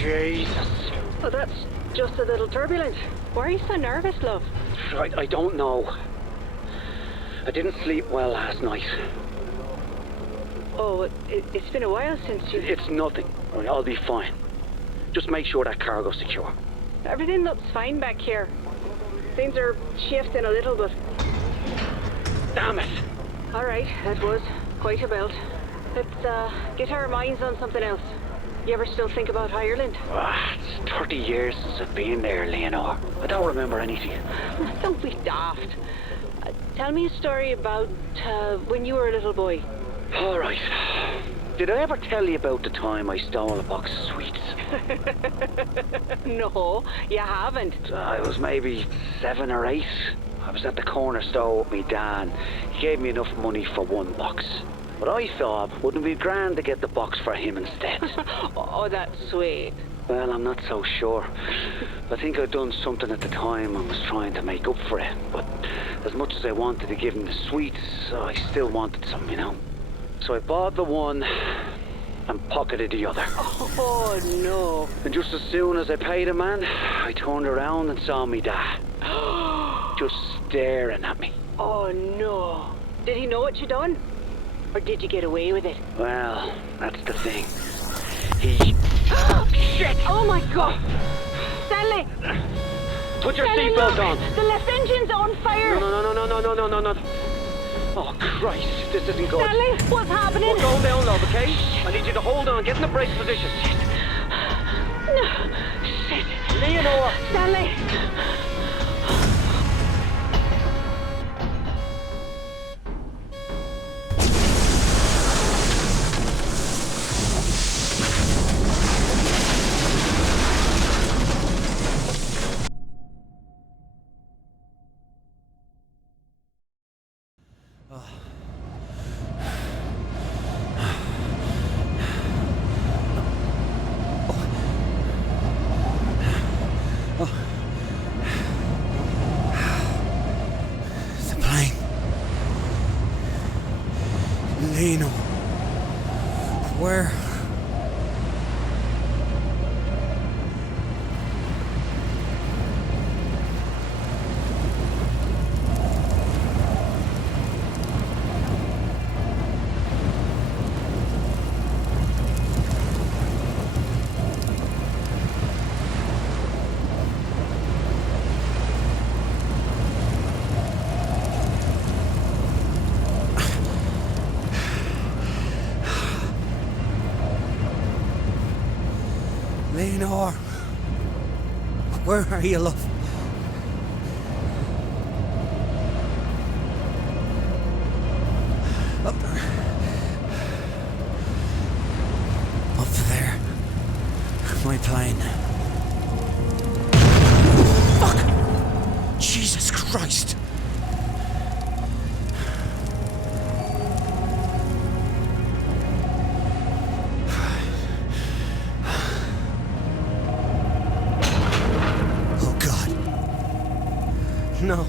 Jesus. Well, that's just a little turbulent. Why are you so nervous, love? I don't know. I didn't sleep well last night. Oh, it's been a while since you... It's nothing. I'll be fine. Just make sure that cargo's secure. Everything looks fine back here. Things are shifting a little, but... Damn it! All right, that was quite a belt. Let's get our minds on something else. You ever still think about Ireland? It's 30 years since I've been there, Leonor. I don't remember anything. Don't be daft. Tell me a story about when you were a little boy. All right. Did I ever tell you about the time I stole a box of sweets? No, you haven't. I was maybe 7 or 8. I was at the corner store with me dad. He gave me enough money for 1 box. But I thought, wouldn't it be grand to get the box for him instead? Oh, that's sweet. Well, I'm not so sure. I think I'd done something at the time and was trying to make up for it. But as much as I wanted to give him the sweets, I still wanted some, you know. So I bought the one and pocketed the other. Oh, no. And just as soon as I paid the man, I turned around and saw me dad. Just staring at me. Oh, no. Did he know what you done? Or did you get away with it? Well, that's the thing. He... Shit! Oh, my God! Stanley! Put your Stanley, seatbelt look! on! The left engine's on fire! No. Oh, Christ, this isn't good. Stanley, what's happening? We're going down, love, okay? I need you to hold on, get in the brake position. No. Shit. Leonor! Stanley! Leno, where? Leonor, where are you, love? Up there. My plane. Fuck! Jesus Christ! No.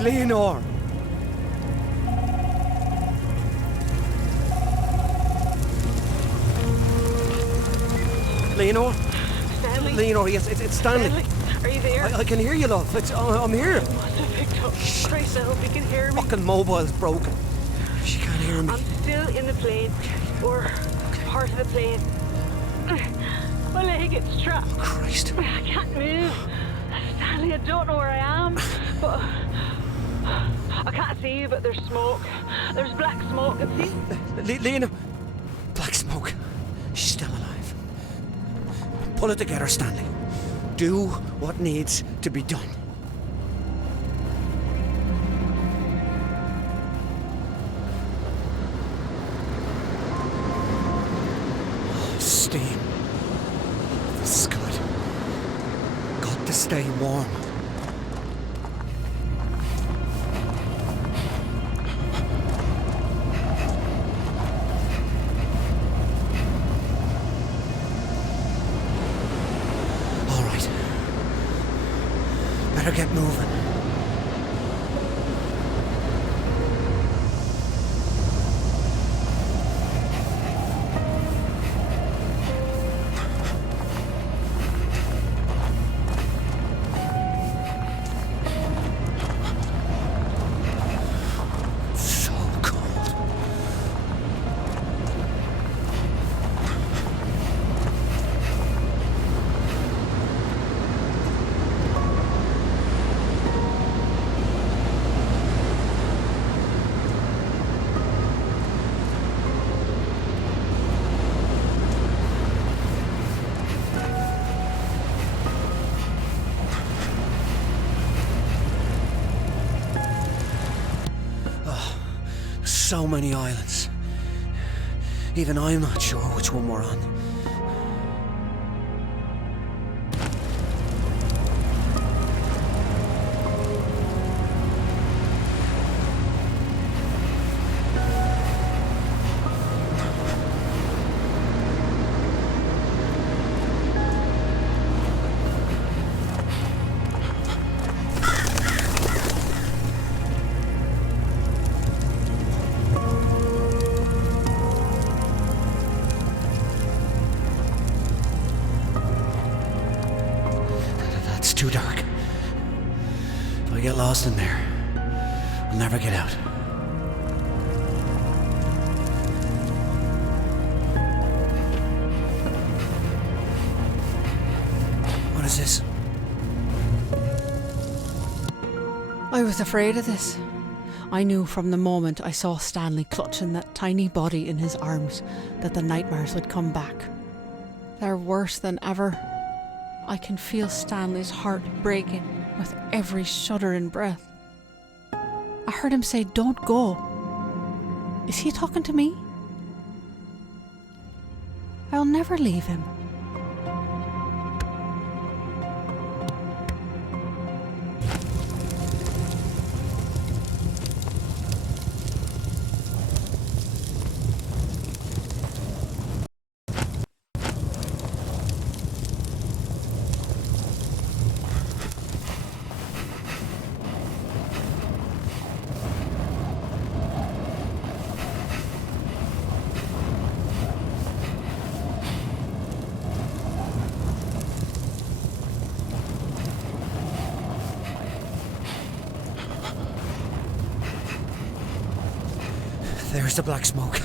Leonor! Leonor? Stanley? Leonor, yes, it's Stanley. Stanley, are you there? I can hear you, love. I'm here. Must have picked up. Christ, I hope you can hear me. Fucking mobile's broken. She can't hear me. I'm still in the plane. Or part of the plane. My leg gets trapped. Oh, Christ. I can't move. Stanley, I don't know where I am, but I can't see you, but there's smoke. There's black smoke, and see? Lena, black smoke. She's still alive. Pull it together, Stanley. Do what needs to be done. Steam. This is good. Got to stay warm. All right. Better get moving. so many islands. Even I'm not sure which one we're on. Too dark. If I get lost in there, I'll never get out. What is this? I was afraid of this. I knew from the moment I saw Stanley clutching that tiny body in his arms that the nightmares would come back. They're worse than ever. I can feel Stanley's heart breaking with every shuddering breath. I heard him say, "Don't go." Is he talking to me? I'll never leave him. There's the black smoke.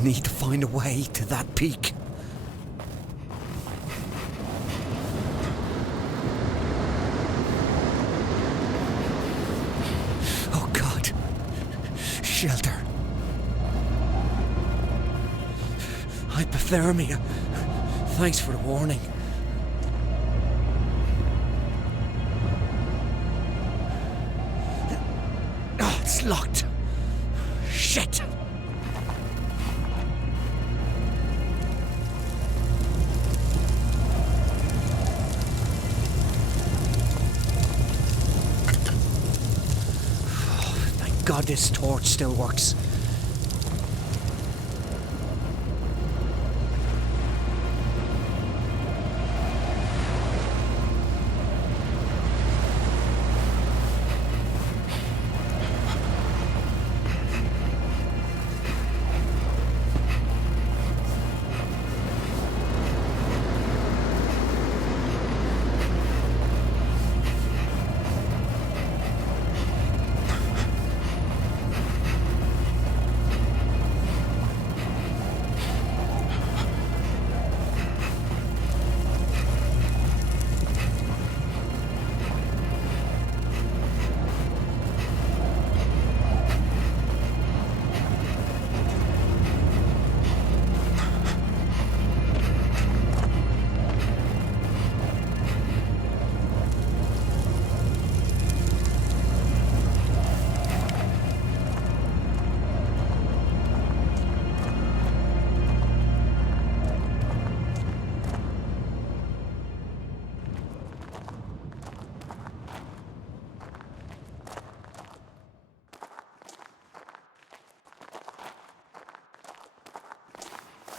Need to find a way to that peak. Oh God. Shelter. Hypothermia. Thanks for the warning. Oh, it's locked. Shit! Oh, thank God this torch still works.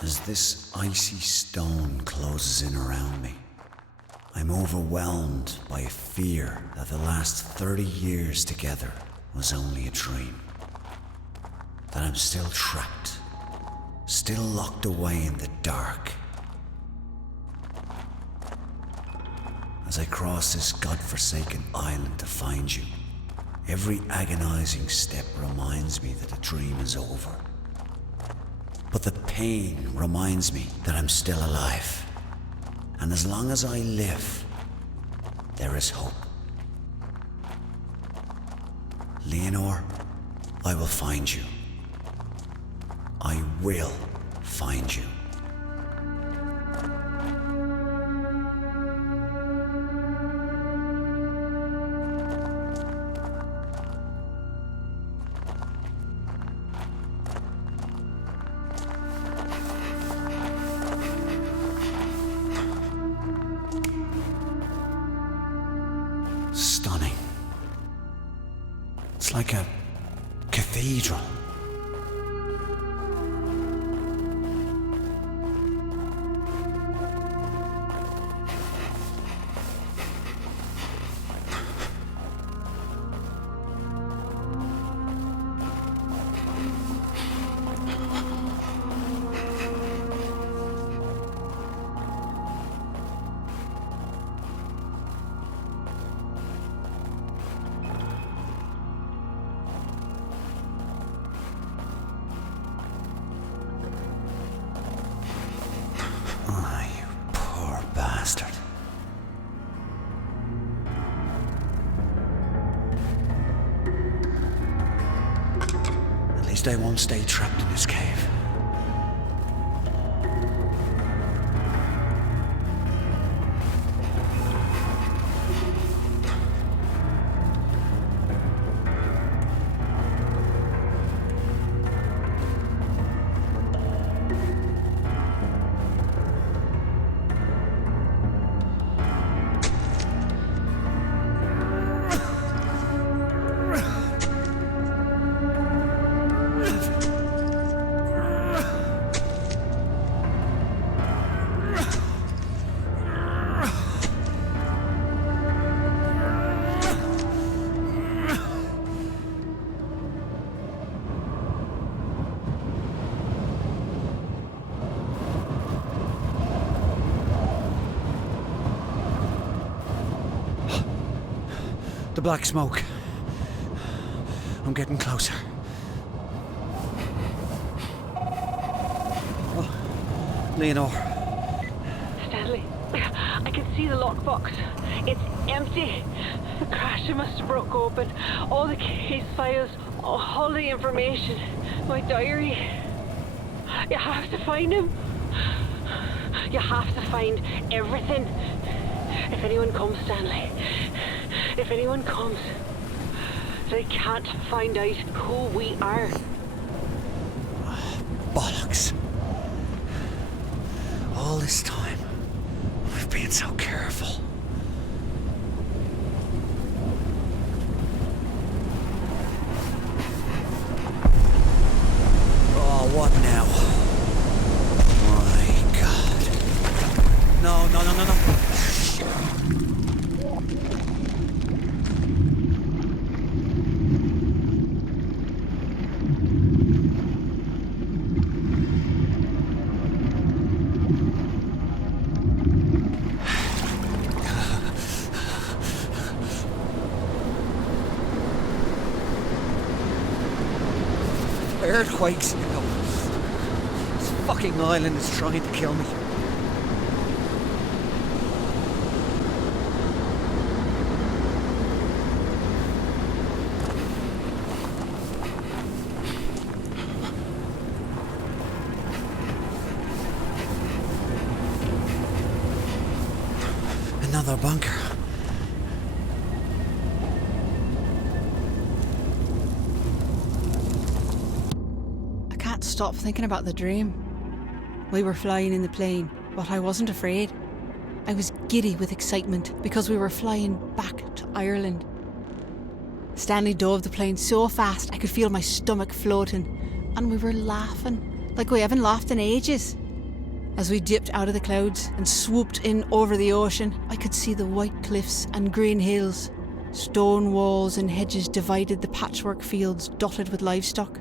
As this icy stone closes in around me, I'm overwhelmed by a fear that the last 30 years together was only a dream. That I'm still trapped, still locked away in the dark. As I cross this godforsaken island to find you, every agonizing step reminds me that the dream is over. But the pain reminds me that I'm still alive. And as long as I live, there is hope. Leonore, I will find you. I will find you. It's like a cathedral. Ah, you poor bastard. At least I won't stay trapped in this cave. The black smoke. I'm getting closer. Oh, Leonor. Stanley, I can see the lockbox. It's empty. The crasher must have broke open. All the case files, all the information. My diary. You have to find him. You have to find everything. If anyone comes, Stanley. If anyone comes, they can't find out who we are. Bollocks. All this time, I've been so careful. Oh, what now? My God. No, no, no, no, no. Earthquakes, you know. This fucking island is trying to kill me. Another bunker. Stop thinking about the dream. We were flying in the plane, but I wasn't afraid. I was giddy with excitement because we were flying back to Ireland. Stanley dove the plane so fast I could feel my stomach floating, and we were laughing like we haven't laughed in ages. As we dipped out of the clouds and swooped in over the ocean, I could see the white cliffs and green hills. Stone walls and hedges divided the patchwork fields dotted with livestock.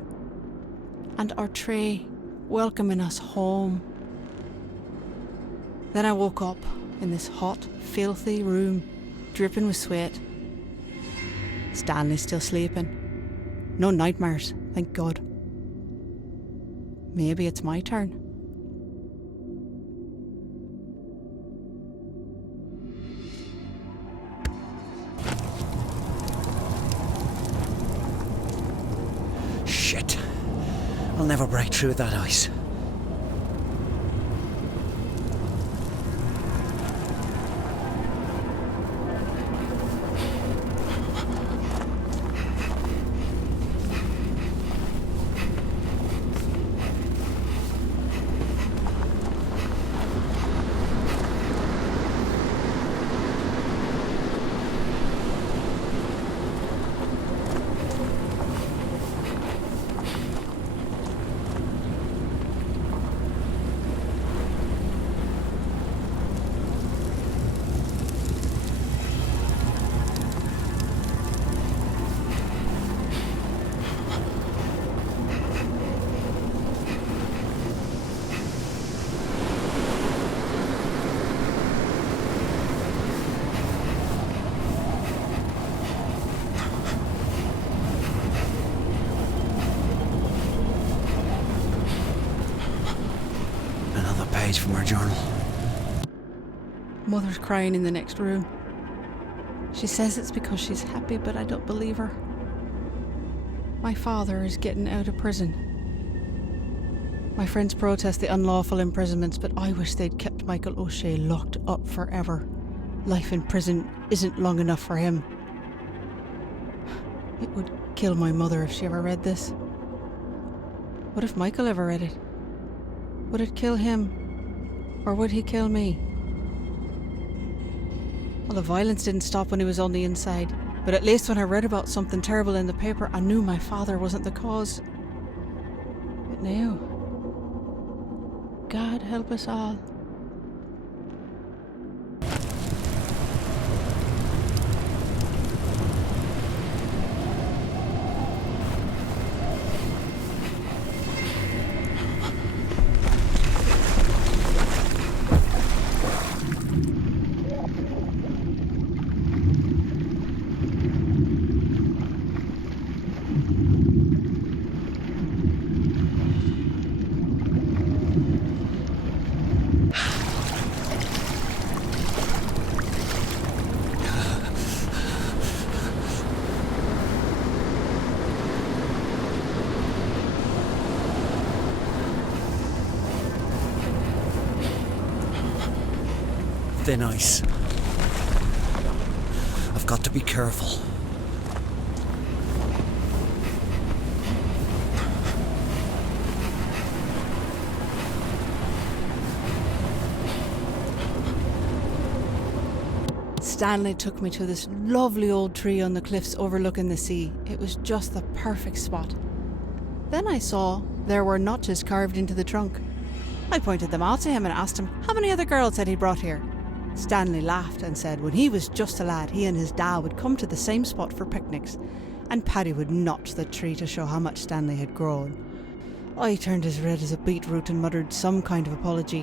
And our tray welcoming us home. Then I woke up in this hot, filthy room, dripping with sweat. Stanley's still sleeping. No nightmares, thank God. Maybe it's my turn. Shit. I'll never break through that ice. page from her journal. Mother's crying in the next room. She says it's because she's happy, but I don't believe her. My father is getting out of prison. My friends protest the unlawful imprisonments, but I wish they'd kept Michael O'Shea locked up forever. Life in prison isn't long enough for him. It would kill my mother if she ever read this. What if Michael ever read it? Would it kill him? Or would he kill me? Well, the violence didn't stop when he was on the inside, but at least when I read about something terrible in the paper, I knew my father wasn't the cause. But now, God help us all. Thin ice. I've got to be careful. Stanley took me to this lovely old tree on the cliffs overlooking the sea. It was just the perfect spot. Then I saw there were notches carved into the trunk. I pointed them out to him and asked him how many other girls had he brought here. Stanley laughed and said when he was just a lad, he and his dad would come to the same spot for picnics, and Paddy would notch the tree to show how much Stanley had grown. I turned as red as a beetroot and muttered some kind of apology.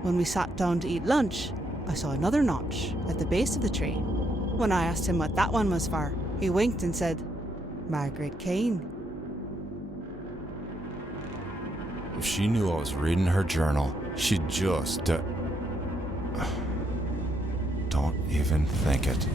When we sat down to eat lunch, I saw another notch at the base of the tree. When I asked him what that one was for, he winked and said, Margaret Kane. If she knew I was reading her journal, she'd just... Don't even think it.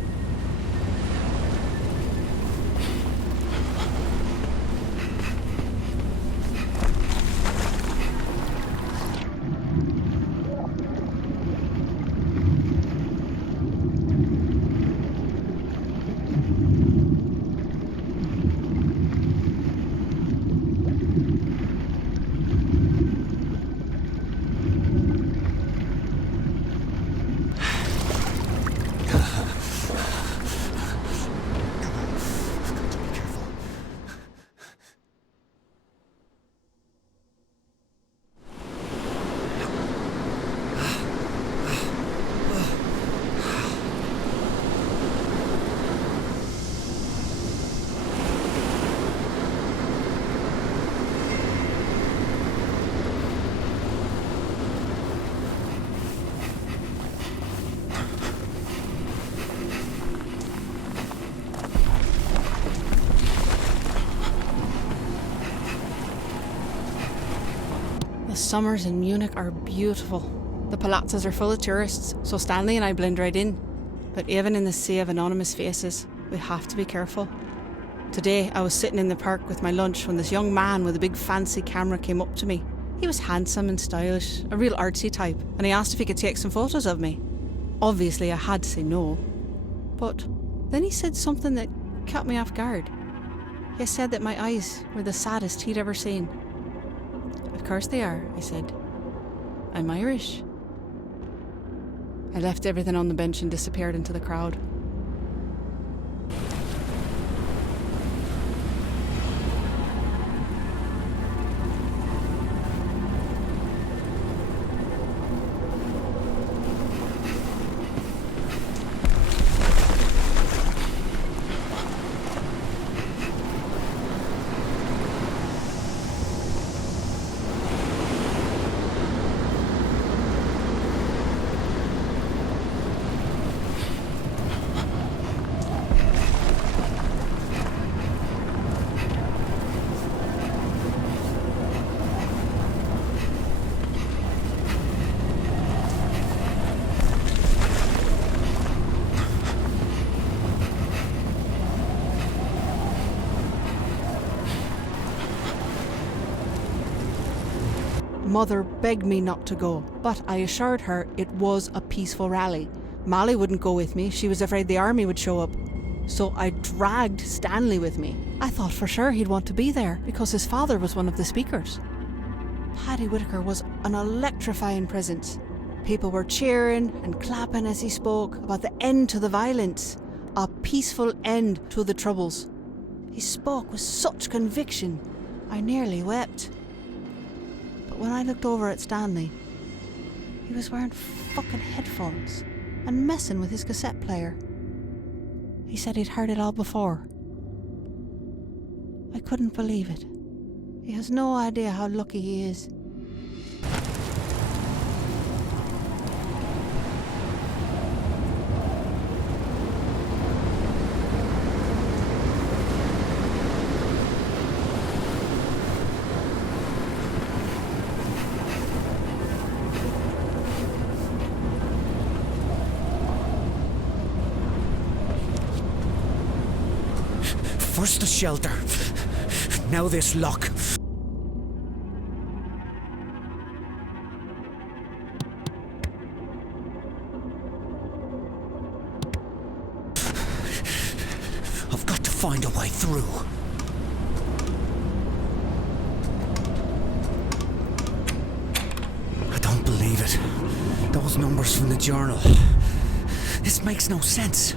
Summers in Munich are beautiful. The palazzas are full of tourists, so Stanley and I blend right in. But even in the sea of anonymous faces, we have to be careful. Today, I was sitting in the park with my lunch when this young man with a big fancy camera came up to me. He was handsome and stylish, a real artsy type, and he asked if he could take some photos of me. Obviously, I had to say no. But then he said something that caught me off guard. He said that my eyes were the saddest he'd ever seen. Of course they are, I said. I'm Irish. I left everything on the bench and disappeared into the crowd. Mother begged me not to go, but I assured her it was a peaceful rally. Molly wouldn't go with me, she was afraid the army would show up. So I dragged Stanley with me. I thought for sure he'd want to be there because his father was one of the speakers. Paddy Whitaker was an electrifying presence. People were cheering and clapping as he spoke about the end to the violence, a peaceful end to the troubles. He spoke with such conviction, I nearly wept. But when I looked over at Stanley, he was wearing fucking headphones and messing with his cassette player. He said he'd heard it all before. I couldn't believe it. He has no idea how lucky he is. First the shelter, now this lock. I've got to find a way through. I don't believe it. Those numbers from the journal. This makes no sense.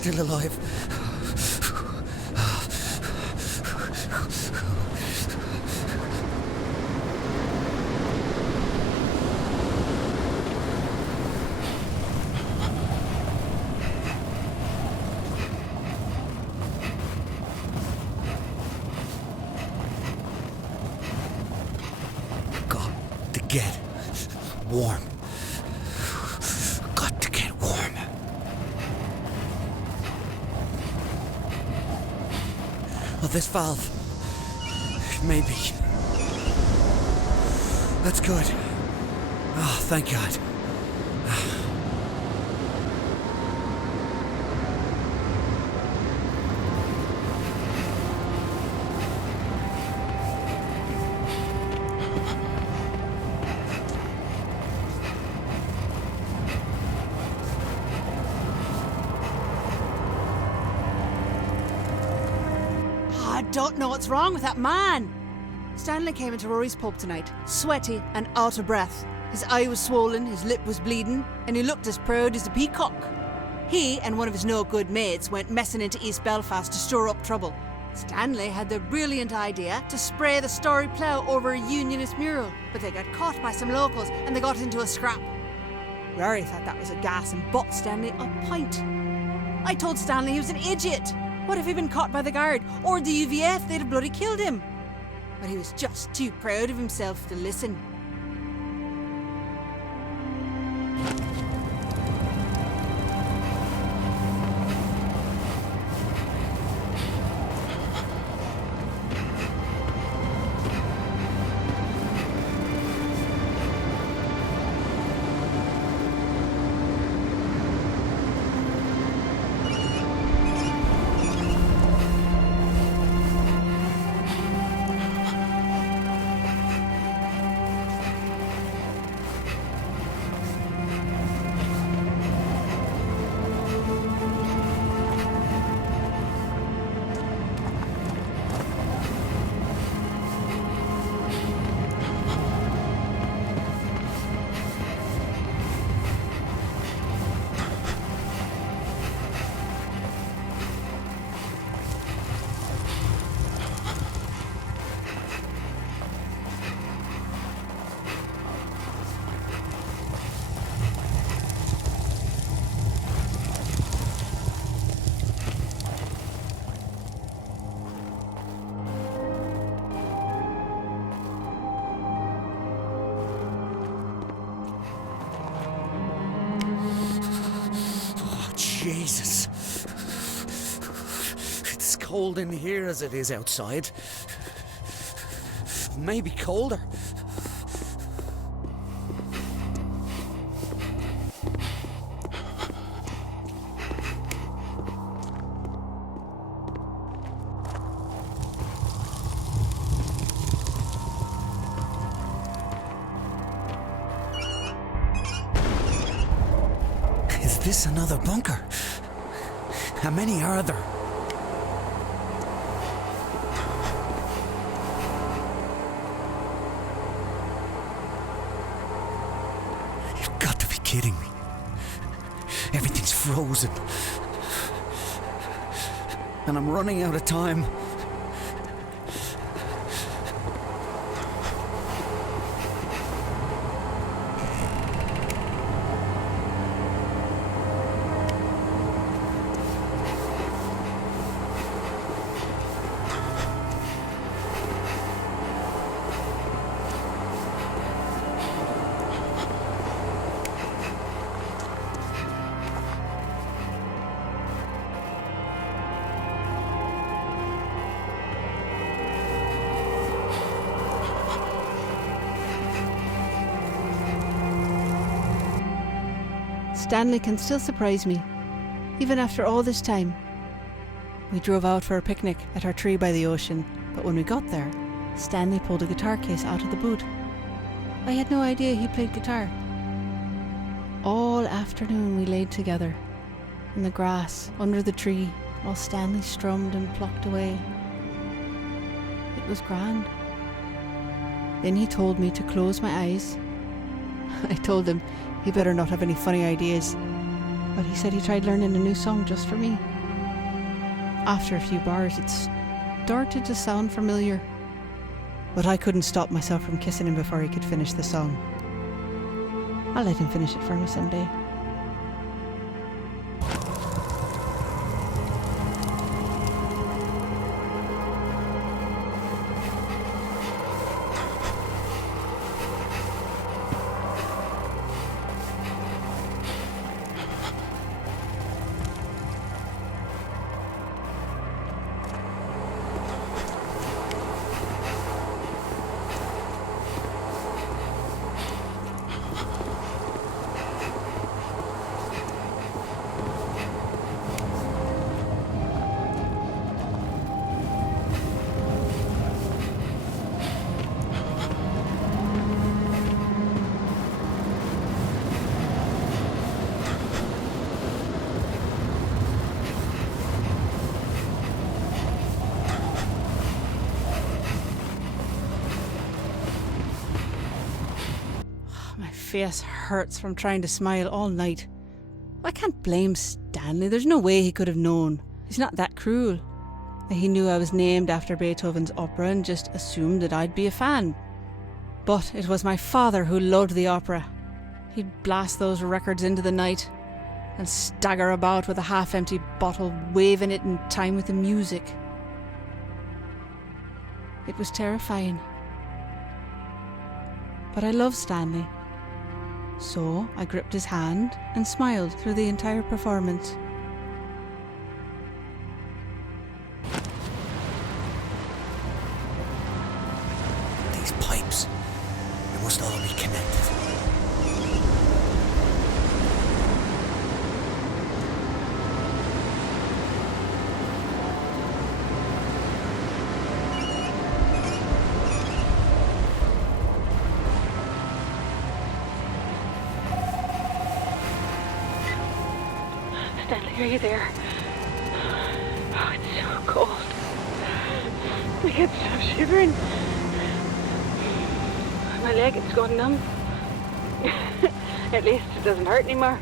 Still alive. Got to get warm. Got to get warm. Oh, this valve. Maybe. That's good. Oh, thank God. I don't know what's wrong with that man. Stanley came into Rory's pub tonight, sweaty and out of breath. His eye was swollen, his lip was bleeding, and he looked as proud as a peacock. He and one of his no-good mates went messing into East Belfast to stir up trouble. Stanley had the brilliant idea to spray the Story Plough over a Unionist mural, but they got caught by some locals and they got into a scrap. Rory thought that was a gas and bought Stanley a pint. I told Stanley he was an idiot. What if he'd been caught by the guard or the UVF? They'd have bloody killed him. But he was just too proud of himself to listen. Jesus. It's cold in here as it is outside. Maybe colder. Is this another bunker? How many are there? You've got to be kidding me. Everything's frozen. And I'm running out of time. Stanley can still surprise me, even after all this time. We drove out for a picnic at our tree by the ocean, but when we got there, Stanley pulled a guitar case out of the boot. I had no idea he played guitar. All afternoon we laid together, in the grass, under the tree, while Stanley strummed and plucked away. It was grand. Then he told me to close my eyes. I told him he better not have any funny ideas, but he said he tried learning a new song just for me. After a few bars, it started to sound familiar, but I couldn't stop myself from kissing him before he could finish the song. I'll let him finish it for me someday. My face hurts from trying to smile all night. I can't blame Stanley. There's no way he could have known. He's not that cruel. He knew I was named after Beethoven's opera and just assumed that I'd be a fan. But it was my father who loved the opera. He'd blast those records into the night and stagger about with a half-empty bottle, waving it in time with the music. It was terrifying. But I loved Stanley. So I gripped his hand and smiled through the entire performance. These pipes, they must all be connected. Stanley, are you there? Oh, it's so cold. I can't stop shivering. My leg, it's gone numb. At least it doesn't hurt anymore.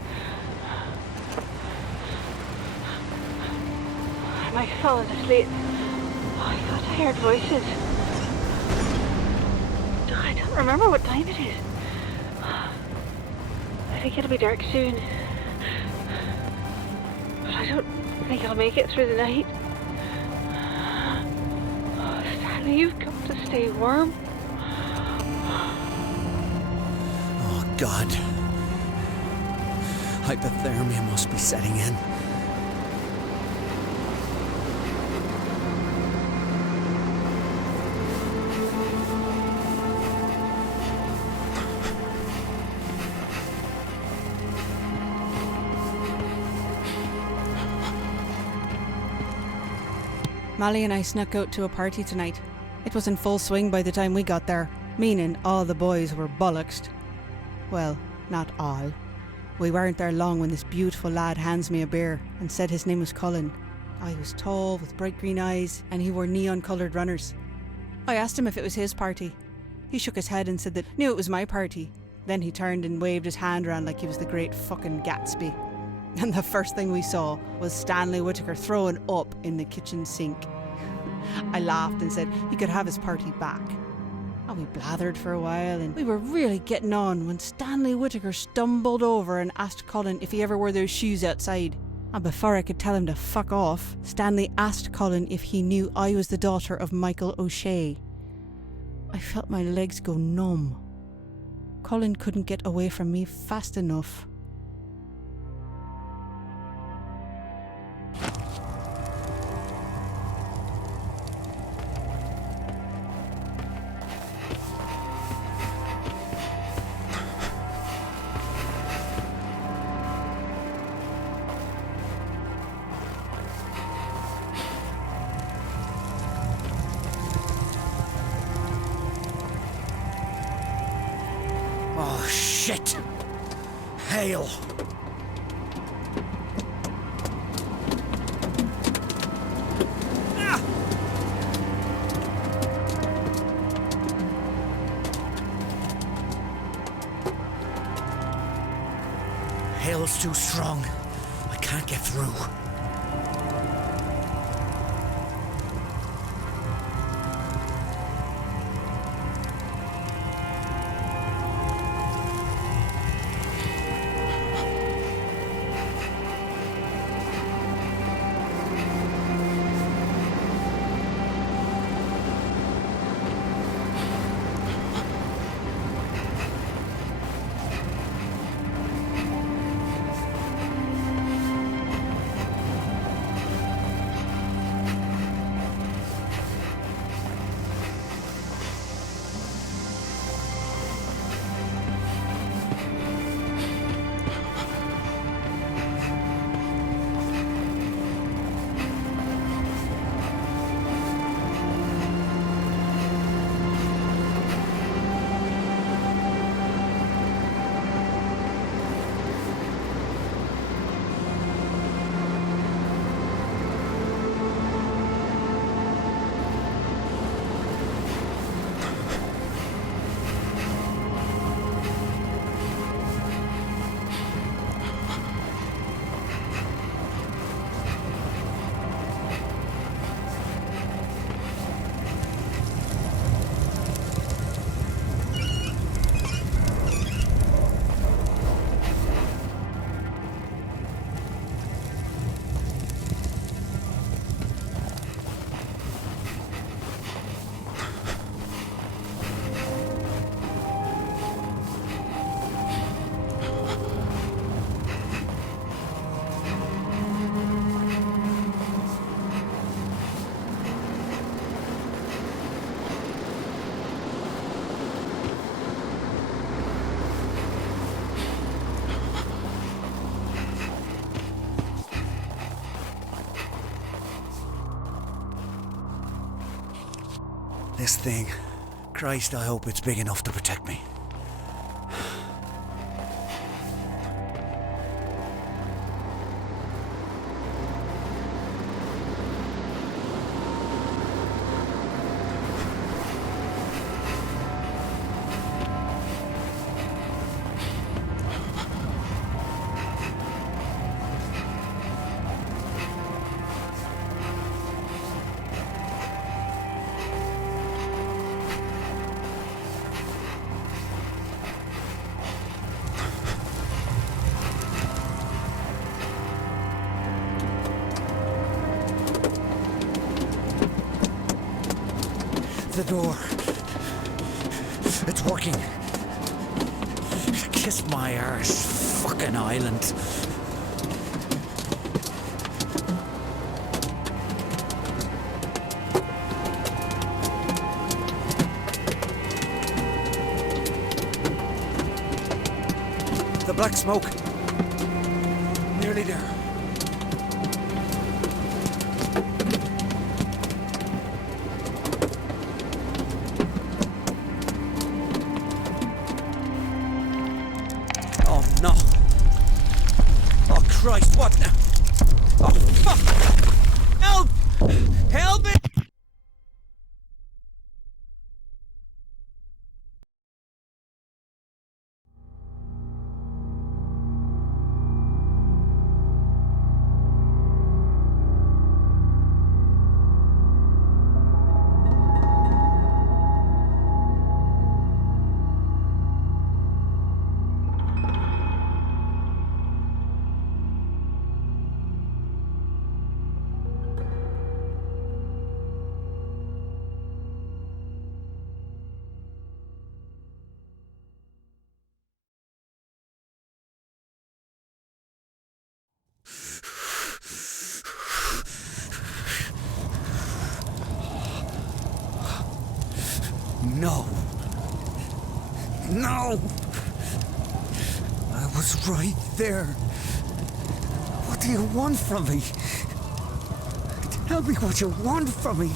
I might have fallen asleep. Oh, I thought I heard voices. I don't remember what time it is. I think it'll be dark soon. I don't think I'll make it through the night. Oh, Stanley, you've got to stay warm. Oh, God. Hypothermia must be setting in. Molly and I snuck out to a party tonight. It was in full swing by the time we got there, meaning all the boys were bollocksed. Well, not all. We weren't there long when this beautiful lad hands me a beer and said his name was Colin. He was tall with bright green eyes and he wore neon coloured runners. I asked him if it was his party. He shook his head and said that knew it was my party. Then he turned and waved his hand around like he was the great fucking Gatsby. And the first thing we saw was Stanley Whittaker throwing up in the kitchen sink. I laughed and said he could have his party back. We blathered for a while and we were really getting on when Stanley Whittaker stumbled over and asked Colin if he ever wore those shoes outside. And before I could tell him to fuck off, Stanley asked Colin if he knew I was the daughter of Michael O'Shea. I felt my legs go numb. Colin couldn't get away from me fast enough. Oh, shit! Hail! Ah! Hail's too strong. I can't get through. This thing. Christ, I hope it's big enough to protect me. The door. It's working. Kiss my arse, fucking island. The black smoke. Nearly there. No. Oh, Christ, what now? Oh, fuck! Help! Help me! No. No! I was right there. What do you want from me? Tell me what you want from me.